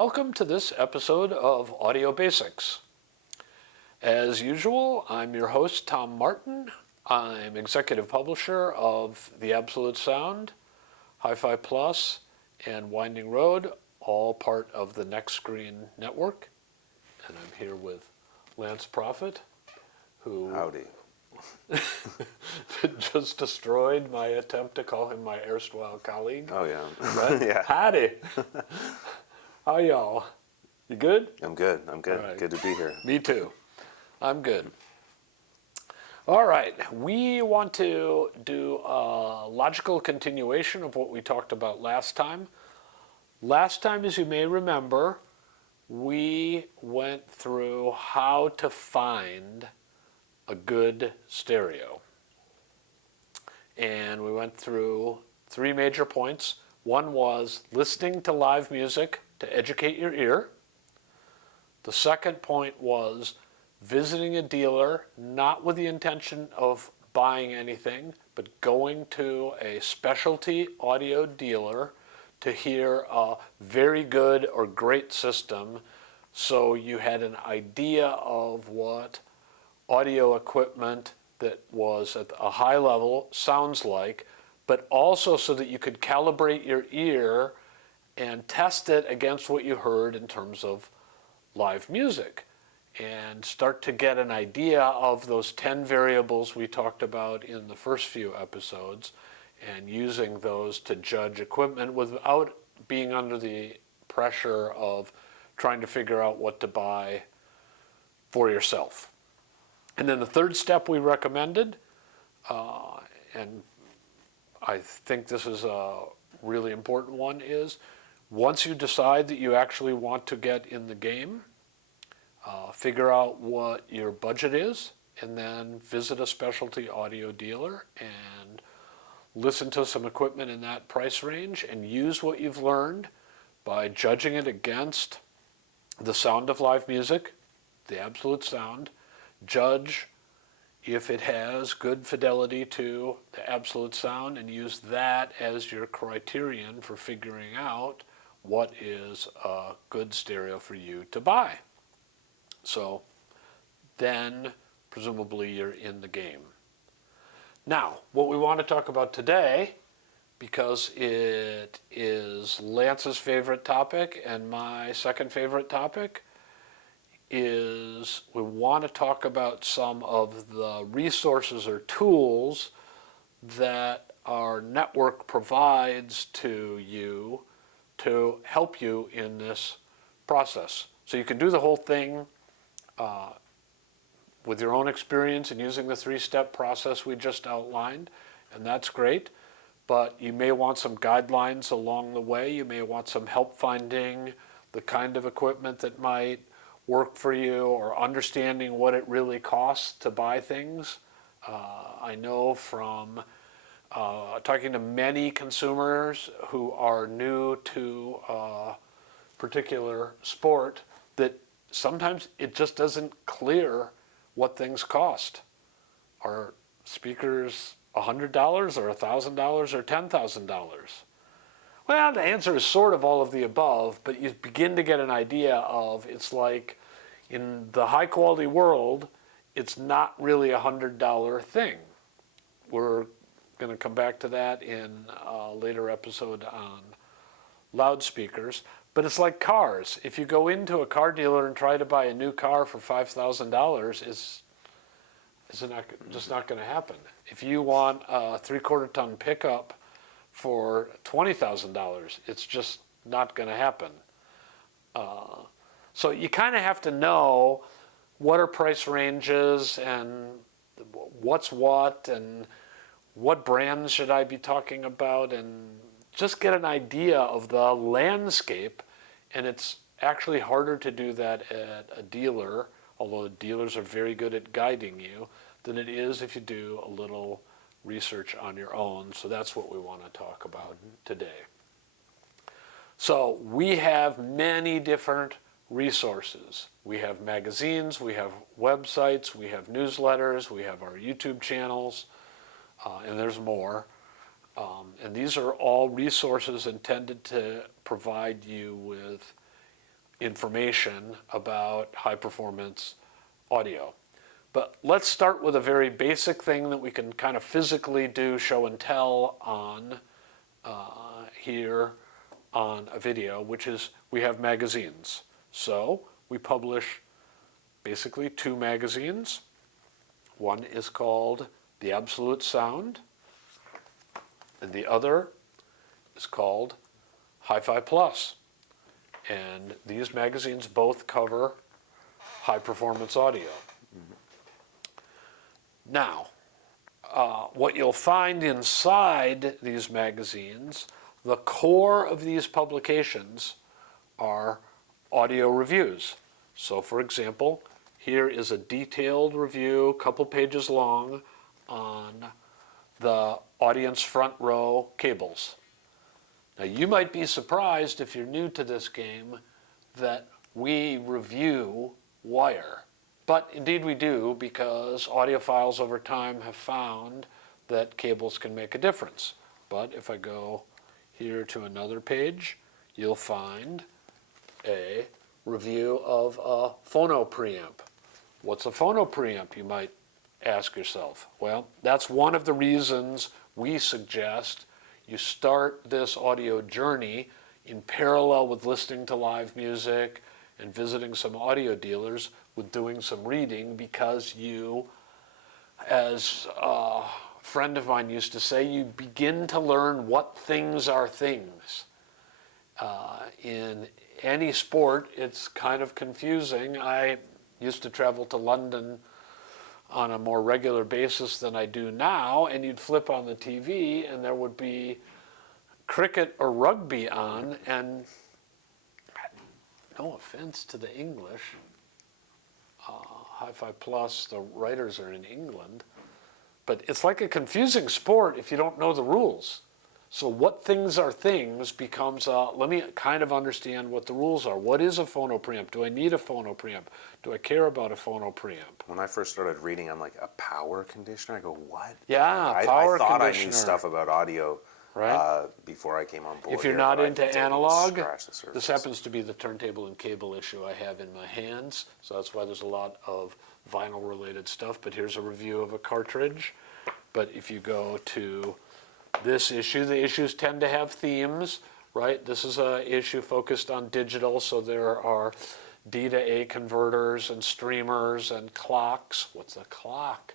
welcome to this episode of Audio Basics. As usual, I'm your host, Tom Martin. I'm executive publisher of The Absolute Sound, Hi-Fi Plus, and Winding Road, all part of the Next Screen Network. And I'm here with Lance Prophet, who Howdy. just destroyed my attempt to call him my erstwhile colleague. Oh, yeah. Right? Yeah. Howdy. How y'all? You good? I'm good. I'm good. All right. Good to be here. Me too. I'm good. All right. We want to do a logical continuation of what we talked about last time. Last time, as you may remember, we went through how to find a good stereo. And we went through three major points. One was listening to live music to educate your ear. The second point was visiting a dealer, not with the intention of buying anything, but going to a specialty audio dealer to hear a very good or great system, so you had an idea of what audio equipment that was at a high level sounds like, but also so that you could calibrate your ear and test it against what you heard in terms of live music and start to get an idea of those 10 variables we talked about in the first few episodes, and using those to judge equipment without being under the pressure of trying to figure out what to buy for yourself. And then the third step we recommended, and I think this is a really important one, is once you decide that you actually want to get in the game, figure out what your budget is, and then visit a specialty audio dealer and listen to some equipment in that price range and use what you've learned by judging it against the sound of live music, the absolute sound. Judge if it has good fidelity to the absolute sound and use that as your criterion for figuring out what is a good stereo for you to buy. So then presumably you're in the game. Now, what we want to talk about today, because it is Lance's favorite topic and my second favorite topic, is we want to talk about some of the resources or tools that our network provides to you to help you in this process. So you can do the whole thing with your own experience and using the three-step process we just outlined, and that's great. But you may want some guidelines along the way. You may want some help finding the kind of equipment that might work for you, or understanding what it really costs to buy things. I know from talking to many consumers who are new to a particular sport that sometimes it just doesn't clear what things cost. Are speakers $100 or $1,000 or $10,000? Well, the answer is sort of all of the above, but you begin to get an idea of, it's like in the high quality world, it's not really a $100 thing. We're going to come back to that in a later episode on loudspeakers. But it's like cars. If you go into a car dealer and try to buy a new car for $5,000, it's just not going to happen. If you want a 3/4 ton pickup for $20,000, it's just not going to happen. So you kind of have to know what are price ranges and what's what and what brands should I be talking about, and just get an idea of the landscape. And it's actually harder to do that at a dealer, although dealers are very good at guiding you, than it is if you do a little research on your own. So that's what we want to talk about today. So we have many different resources. We have magazines, we have websites, we have newsletters, we have our YouTube channels, and there's more. And these are all resources intended to provide you with information about high-performance audio. But let's start with a very basic thing that we can kind of physically do show and tell on here on a video, which is we have magazines. So we publish basically 2 magazines. One is called The Absolute Sound, and the other is called Hi-Fi Plus. And these magazines both cover high-performance audio. Now, what you'll find inside these magazines, the core of these publications are audio reviews. So for example, here is a detailed review, a couple pages long, on the audience front row cables. Now you might be surprised if you're new to this game that we review wire. But indeed we do, because audiophiles over time have found that cables can make a difference. But if I go here to another page, you'll find a review of a phono preamp. What's a phono preamp, you might ask yourself? Well, that's one of the reasons we suggest you start this audio journey in parallel with listening to live music and visiting some audio dealers with doing some reading, because you, as a friend of mine used to say, you begin to learn what things are things. In any sport, it's kind of confusing. I used to travel to London on a more regular basis than I do now, and you'd flip on the TV and there would be cricket or rugby on, and no offense to the English, Hi-Fi Plus, the writers are in England, but it's like a confusing sport if you don't know the rules. So what things are things becomes, let me kind of understand what the rules are. What is a phono preamp? Do I need a phono preamp? Do I care about a phono preamp? When I first started reading, I'm like, a power conditioner? I go, what? Yeah, power power conditioner. I thought conditioner. I knew stuff about audio Right. before I came on board. If you're here, not but I into didn't even analog, scratch the surface. this happens to be the turntable and cable issue I have in my hands, so that's why there's a lot of vinyl-related stuff. But here's a review of a cartridge. But if you go to this issue, the issues tend to have themes, right? This is an issue focused on digital, so there are D to A converters and streamers and clocks. What's a clock?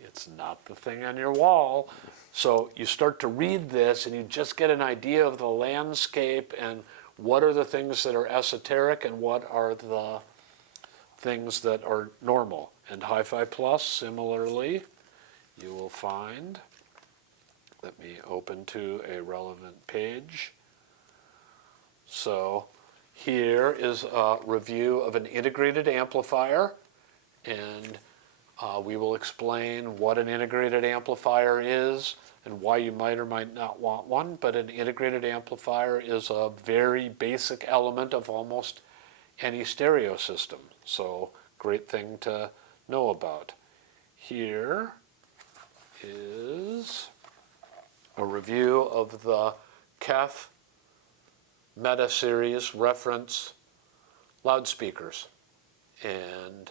It's not the thing on your wall. So you start to read this and you just get an idea of the landscape and what are the things that are esoteric and what are the things that are normal. And Hi-Fi Plus, similarly, you will find, let me open to a relevant page. So here is a review of an integrated amplifier, and we will explain what an integrated amplifier is and why you might or might not want one. But an integrated amplifier is a very basic element of almost any stereo system. So great thing to know about. Here is a review of the Kef Meta Series reference loudspeakers. And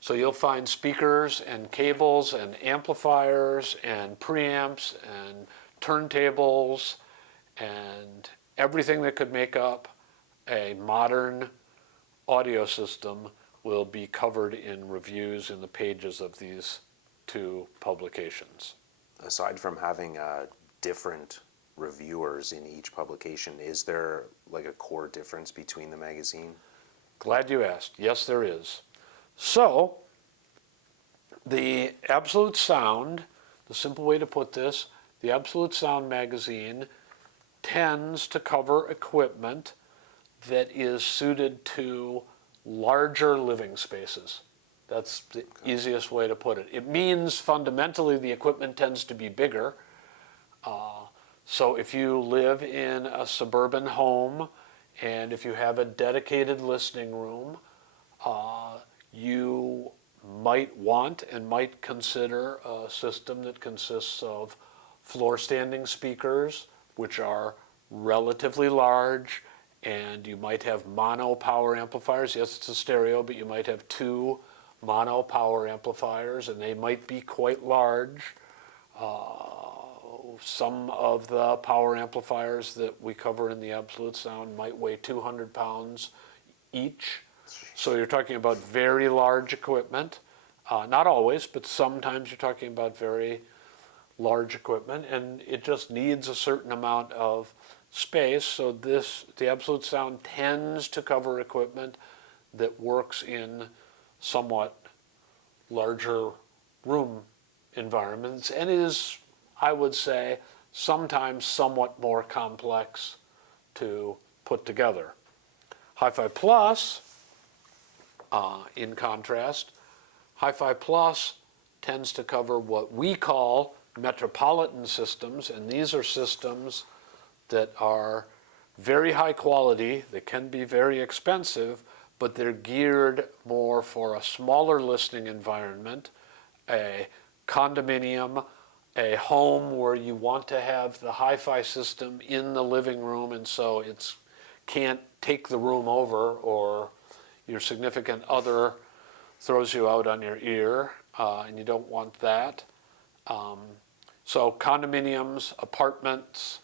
so you'll find speakers and cables and amplifiers and preamps and turntables and everything that could make up a modern audio system will be covered in reviews in the pages of these 2 publications. Aside from having different reviewers in each publication, is there like a core difference between the magazine? Glad you asked. Yes, there is. So, the Absolute Sound, the simple way to put this, the Absolute Sound magazine tends to cover equipment that is suited to larger living spaces. That's the easiest way to put it. It means fundamentally the equipment tends to be bigger. So if you live in a suburban home and if you have a dedicated listening room, you might want and might consider a system that consists of floor standing speakers, which are relatively large and you might have mono power amplifiers. Yes, it's a stereo, but you might have two mono power amplifiers, and they might be quite large. Some of the power amplifiers that we cover in the Absolute Sound might weigh 200 pounds each. So you're talking about very large equipment. Not always, but sometimes you're talking about very large equipment, and it just needs a certain amount of space. So the Absolute Sound tends to cover equipment that works in somewhat larger room environments and is, I would say, sometimes somewhat more complex to put together. Hi-Fi Plus, in contrast, Hi-Fi Plus tends to cover what we call metropolitan systems, and these are systems that are very high quality. They can be very expensive, but they're geared more for a smaller listening environment, a condominium, a home where you want to have the hi-fi system in the living room, and so it can't take the room over, or your significant other throws you out on your ear, and you don't want that. So condominiums, apartments,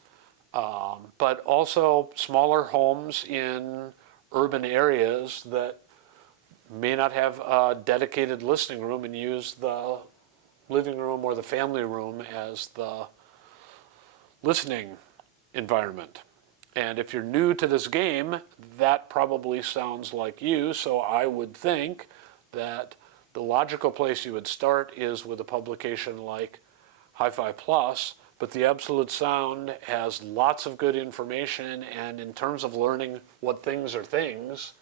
but also smaller homes in urban areas that may not have a dedicated listening room and use the living room or the family room as the listening environment. And if you're new to this game, that probably sounds like you, so I would think that the logical place you would start is with a publication like Hi-Fi Plus, but the Absolute Sound has lots of good information, and in terms of learning what things are things,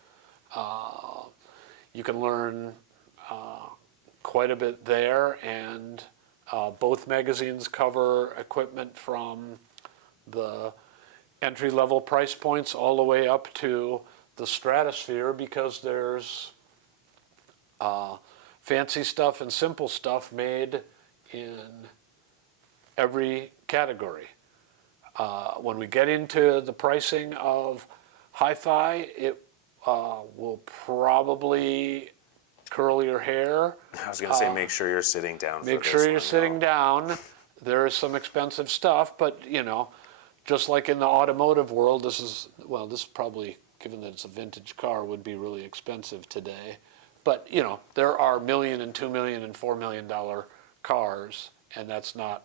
you can learn quite a bit there, and both magazines cover equipment from the entry-level price points all the way up to the stratosphere, because there's fancy stuff and simple stuff made in every category. When we get into the pricing of hi-fi, it will probably curl your hair. I was going to say, make sure you're sitting down. Make sure you're sitting down. There is some expensive stuff, but just like in the automotive world, this is probably, given that it's a vintage car, would be really expensive today. But there are $1 million and $2 million and $4 million cars, and that's not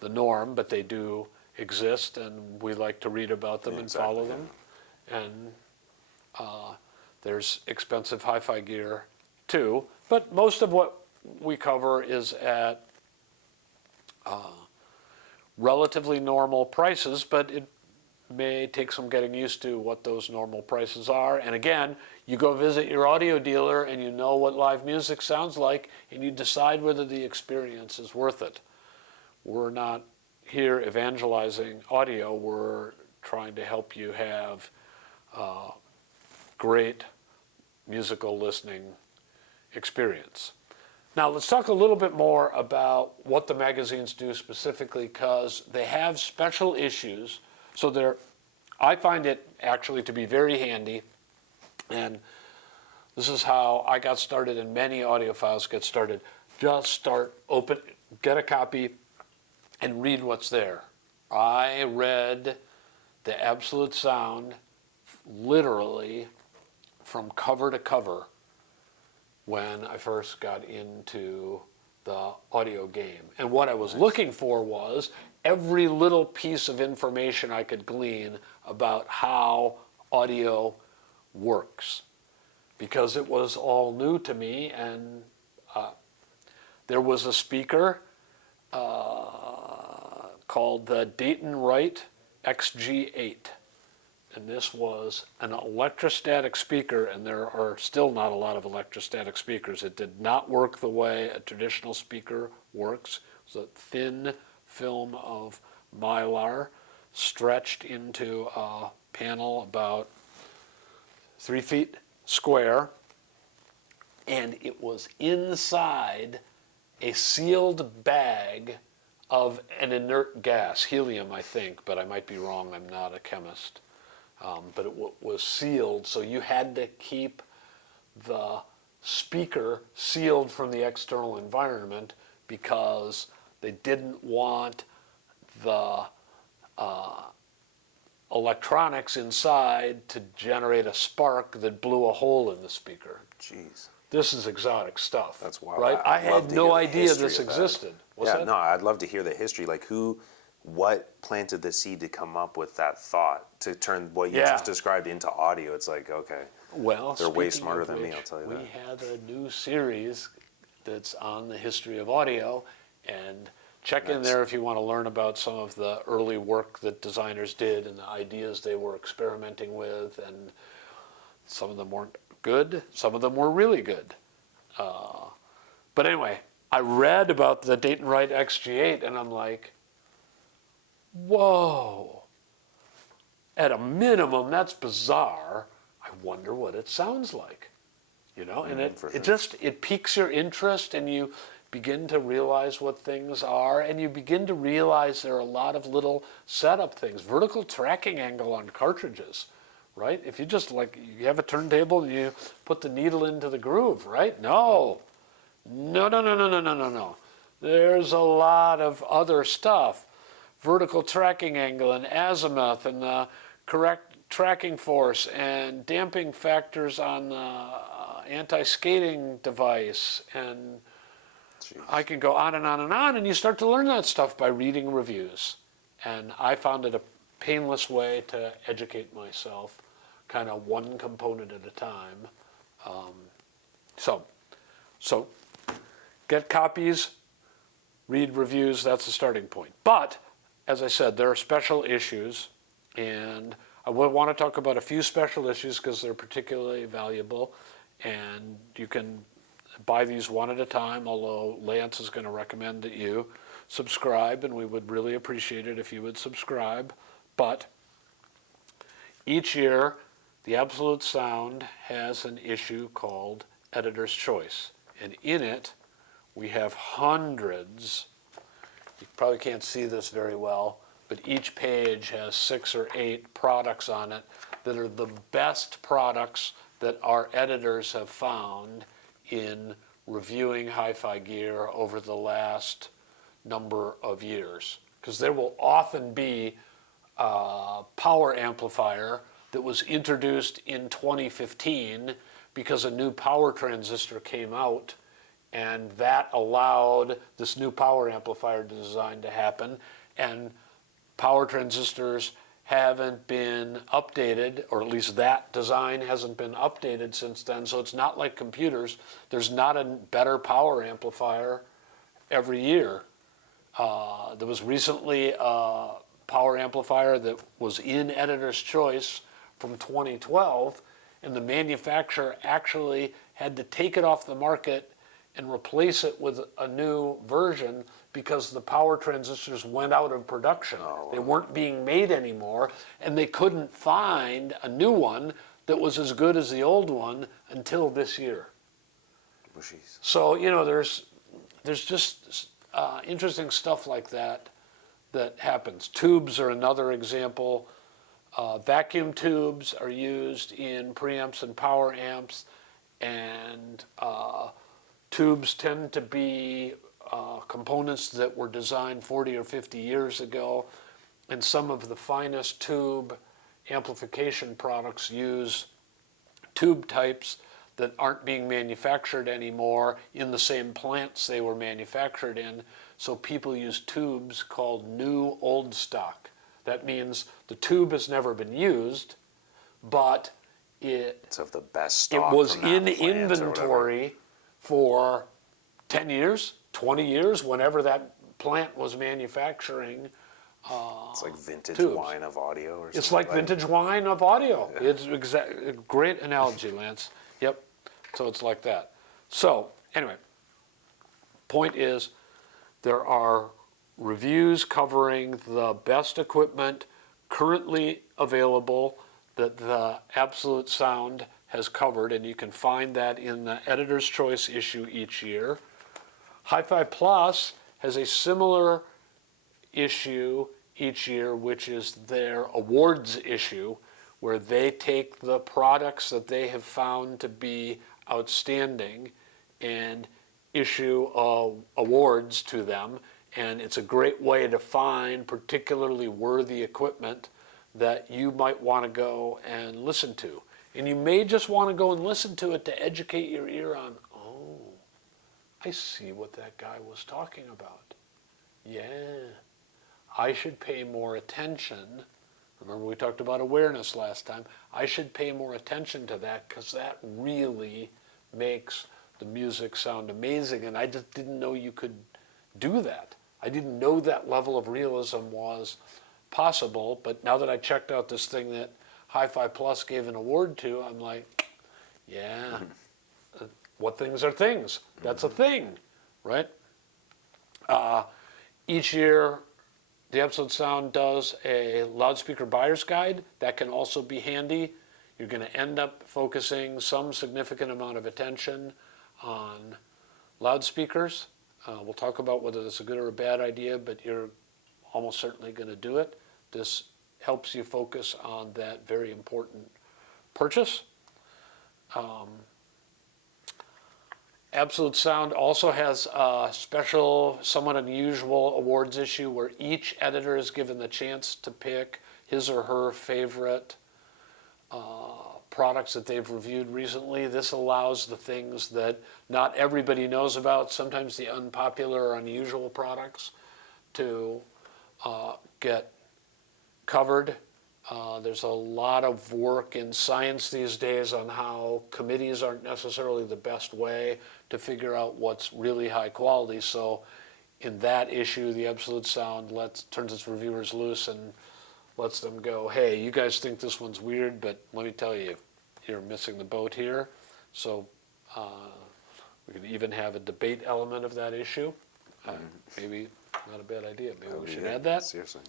the norm, but they do exist, and we like to read about them and follow them. And there's expensive hi-fi gear too, but most of what we cover is at relatively normal prices, but it may take some getting used to what those normal prices are. And again, you go visit your audio dealer and you know what live music sounds like, and you decide whether the experience is worth it. We're not here evangelizing audio. We're trying to help you have great musical listening experience. Now let's talk a little bit more about what the magazines do specifically, because they have special issues. So I find it actually to be very handy, and this is how I got started, and many audiophiles get started. Just get a copy and read what's there. I read the Absolute Sound literally from cover to cover when I first got into the audio game. And what I was looking for was every little piece of information I could glean about how audio works, because it was all new to me. And there was a speaker called the Dayton Wright XG8. And this was an electrostatic speaker, and there are still not a lot of electrostatic speakers. It did not work the way a traditional speaker works. It was a thin film of mylar stretched into a panel about 3 feet square, and it was inside a sealed bag of an inert gas, helium, I think, but I might be wrong. I'm not a chemist. but it was sealed, so you had to keep the speaker sealed from the external environment because they didn't want the electronics inside to generate a spark that blew a hole in the speaker. Jeez. This is exotic stuff. That's wild. Right? I I'd love had to no hear the idea history this of that. existed. What's Yeah, that? no, I'd love to hear the history. Like what planted the seed to come up with that thought to turn what you just described into audio? It's like, okay, Well, they're way speaking smarter of than me, which, I'll tell you we that. have a new series that's on the history of audio, and check in Nice. there if you want to learn about some of the early work that designers did and the ideas they were experimenting with, and some of them weren't good, some of them were really good. But anyway, I read about the Dayton Wright XG8 and I'm like, whoa, at a minimum, that's bizarre. I wonder what it sounds like, you know? And for sure. it piques your interest, and you begin to realize what things are, and you begin to realize there are a lot of little setup things. Vertical tracking angle on cartridges, right? If you just you have a turntable and you put the needle into the groove, right? No. No. There's a lot of other stuff. Vertical tracking angle and azimuth and the correct tracking force and damping factors on the anti-skating device, and Jeez. I can go on and on and on, and you start to learn that stuff by reading reviews. And I found it a painless way to educate myself, kind of one component at a time. So get copies, read reviews, that's the starting point. But, as I said, there are special issues, and I would want to talk about a few special issues because they're particularly valuable, and you can buy these one at a time, although Lance is going to recommend that you subscribe, and we would really appreciate it if you would subscribe. But each year, the Absolute Sound has an issue called Editor's Choice, and in it, we have hundreds. You probably can't see this very well, but each page has 6 or 8 products on it that are the best products that our editors have found in reviewing hi-fi gear over the last number of years. Because there will often be a power amplifier that was introduced in 2015 because a new power transistor came out, and that allowed this new power amplifier design to happen, and power transistors haven't been updated, or at least that design hasn't been updated since then, so it's not like computers. There's not a better power amplifier every year. There was recently a power amplifier that was in Editor's Choice from 2012, and the manufacturer actually had to take it off the market and replace it with a new version because the power transistors went out of production. They weren't being made anymore, and they couldn't find a new one that was as good as the old one until this year. Oh, jeez. So, you know, there's just interesting stuff like that that happens. Tubes are another example. Vacuum tubes are used in preamps and power amps, and tubes tend to be components that were designed 40 or 50 years ago, and some of the finest tube amplification products use tube types that aren't being manufactured anymore in the same plants they were manufactured in, so people use tubes called new old stock. That means the tube has never been used, but It's of the best it stock was from that in plant or whatever. inventory for 10 years, 20 years, whenever that plant was manufacturing It's like vintage tubes. wine of audio or something. It's like vintage wine of audio. Yeah. It's a great analogy, Lance. Yep. So it's like that. So anyway, point is, there are reviews covering the best equipment currently available that the Absolute Sound has covered, and you can find that in the Editor's Choice issue each year. Hi-Fi Plus has a similar issue each year, which is their awards issue, where they take the products that they have found to be outstanding and issue awards to them. And it's a great way to find particularly worthy equipment that you might want to go and listen to. And you may just want to go and listen to it to educate your ear on, oh, I see what that guy was talking about. Yeah, I should pay more attention. Remember we talked about awareness last time. I should pay more attention to that because that really makes the music sound amazing. And I just didn't know you could do that. I didn't know that level of realism was possible. But now that I checked out this thing that Hi-Fi Plus gave an award to, I'm like, yeah, what things are things? That's a thing, right? Each year, the Absolute Sound does a loudspeaker buyer's guide. That can also be handy. You're going to end up focusing some significant amount of attention on loudspeakers. We'll talk about whether that's a good or a bad idea, but you're almost certainly going to do it. This helps you focus on that very important purchase. Absolute Sound also has a special, somewhat unusual awards issue where each editor is given the chance to pick his or her favorite products that they've reviewed recently. This allows the things that not everybody knows about, sometimes the unpopular or unusual products, to get covered. There's a lot of work in science these days on how committees aren't necessarily the best way to figure out what's really high quality. So in that issue, the Absolute Sound turns its reviewers loose and lets them go, hey, you guys think this one's weird, but let me tell you, you're missing the boat here. So we could even have a debate element of that issue. Maybe not a bad idea. Maybe we should add that. Seriously.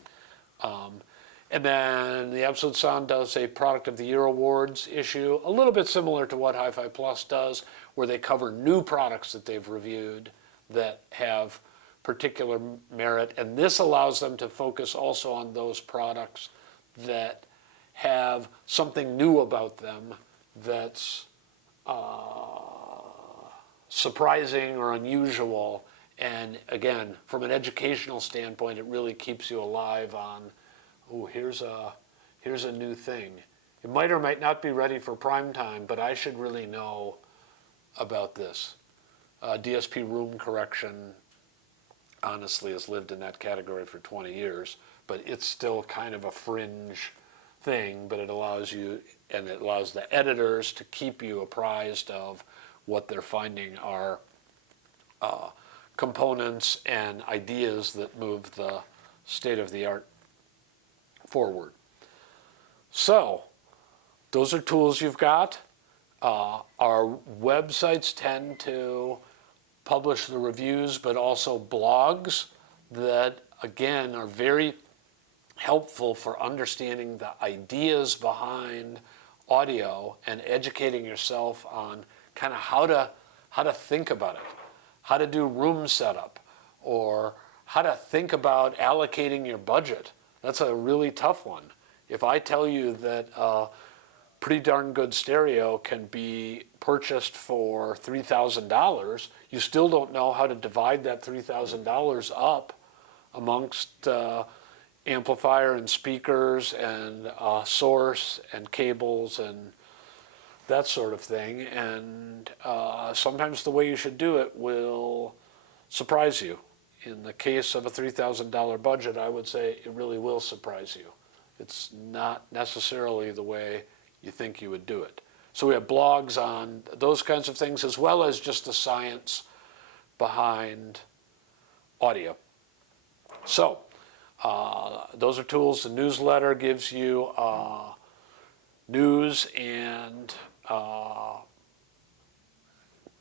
And then the Absolute Sound does a Product of the Year Awards issue, a little bit similar to what Hi-Fi Plus does, where they cover new products that they've reviewed that have particular merit. And this allows them to focus also on those products that have something new about them that's surprising or unusual. And again, from an educational standpoint, it really keeps you alive on, oh, here's a new thing. It might or might not be ready for prime time, but I should really know about this. DSP room correction, honestly, has lived in that category for 20 years, but it's still kind of a fringe thing, but it allows you, and it allows the editors to keep you apprised of what they're finding are components and ideas that move the state of the art forward. So those are tools you've got. Our websites tend to publish the reviews, but also blogs that, again, are very helpful for understanding the ideas behind audio and educating yourself on kind of how to think about it, how to do room setup, or how to think about allocating your budget. That's a really tough one. If I tell you that pretty darn good stereo can be purchased for $3,000, you still don't know how to divide that $3,000 up amongst amplifier and speakers and source and cables and that sort of thing. And sometimes the way you should do it will surprise you. In the case of a $3,000 budget, I would say it really will surprise you. It's not necessarily the way you think you would do it. So we have blogs on those kinds of things, as well as just the science behind audio. So those are tools. The newsletter gives you news and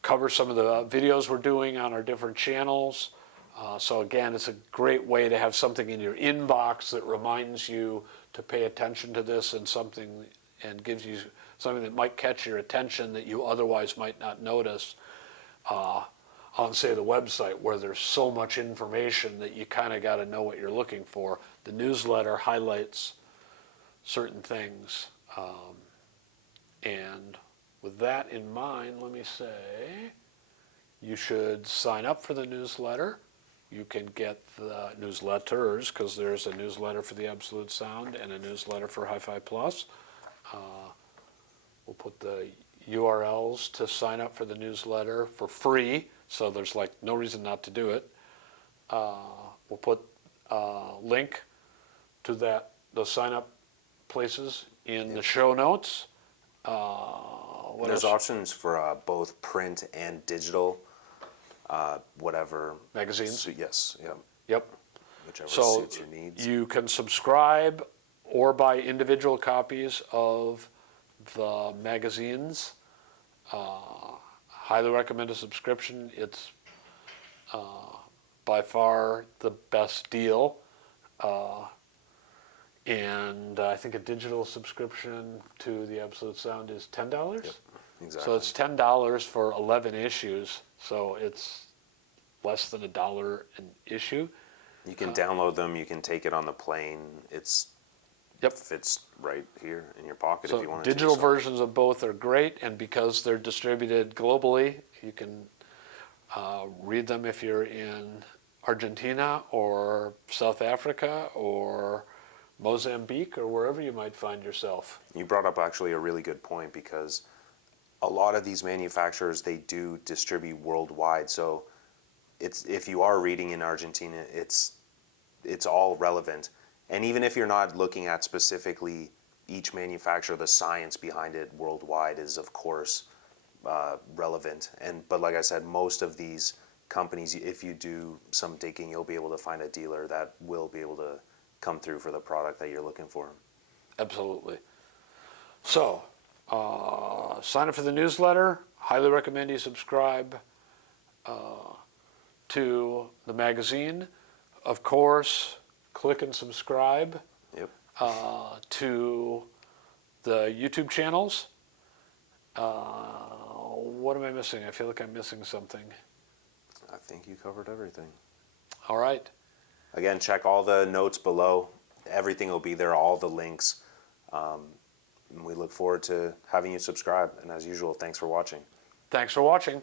covers some of the videos we're doing on our different channels. So again, it's a great way to have something in your inbox that reminds you to pay attention to this and gives you something that might catch your attention that you otherwise might not notice on, say, the website, where there's so much information that you kind of got to know what you're looking for. The newsletter highlights certain things And with that in mind, let me say, you should sign up for the newsletter. You can get the newsletters, because there's a newsletter for the Absolute Sound and a newsletter for Hi-Fi Plus. We'll put the URLs to sign up for the newsletter for free, so there's like no reason not to do it. We'll put a link to those sign-up places in the show notes. What There's else? options for both print and digital, whatever. Magazines? Yes, yeah. Yep. Whichever So suits your needs. you can subscribe or buy individual copies of the magazines. Highly recommend a subscription. It's by far the best deal. And I think a digital subscription to the Absolute Sound is $10. Yep, exactly. So it's $10 for 11 issues. So it's less than $1 an issue. You can download them. You can take it on the plane. It's fits right here in your pocket if you want to. Digital versions of both are great, and because they're distributed globally, you can read them if you're in Argentina or South Africa or Mozambique or wherever you might find yourself. You brought up actually a really good point, because a lot of these manufacturers, they do distribute worldwide. So it's, if you are reading in Argentina, it's all relevant. And even if you're not looking at specifically each manufacturer, the science behind it worldwide is of course relevant. But like I said, most of these companies, if you do some digging, you'll be able to find a dealer that will be able to come through for the product that you're looking for. Absolutely. So, sign up for the newsletter. Highly recommend you subscribe to the magazine. Of course, click and subscribe Yep. to the YouTube channels. What am I missing? I feel like I'm missing something. I think you covered everything. All right. Again, check all the notes below. Everything will be there, all the links. And we look forward to having you subscribe. And as usual, thanks for watching. Thanks for watching.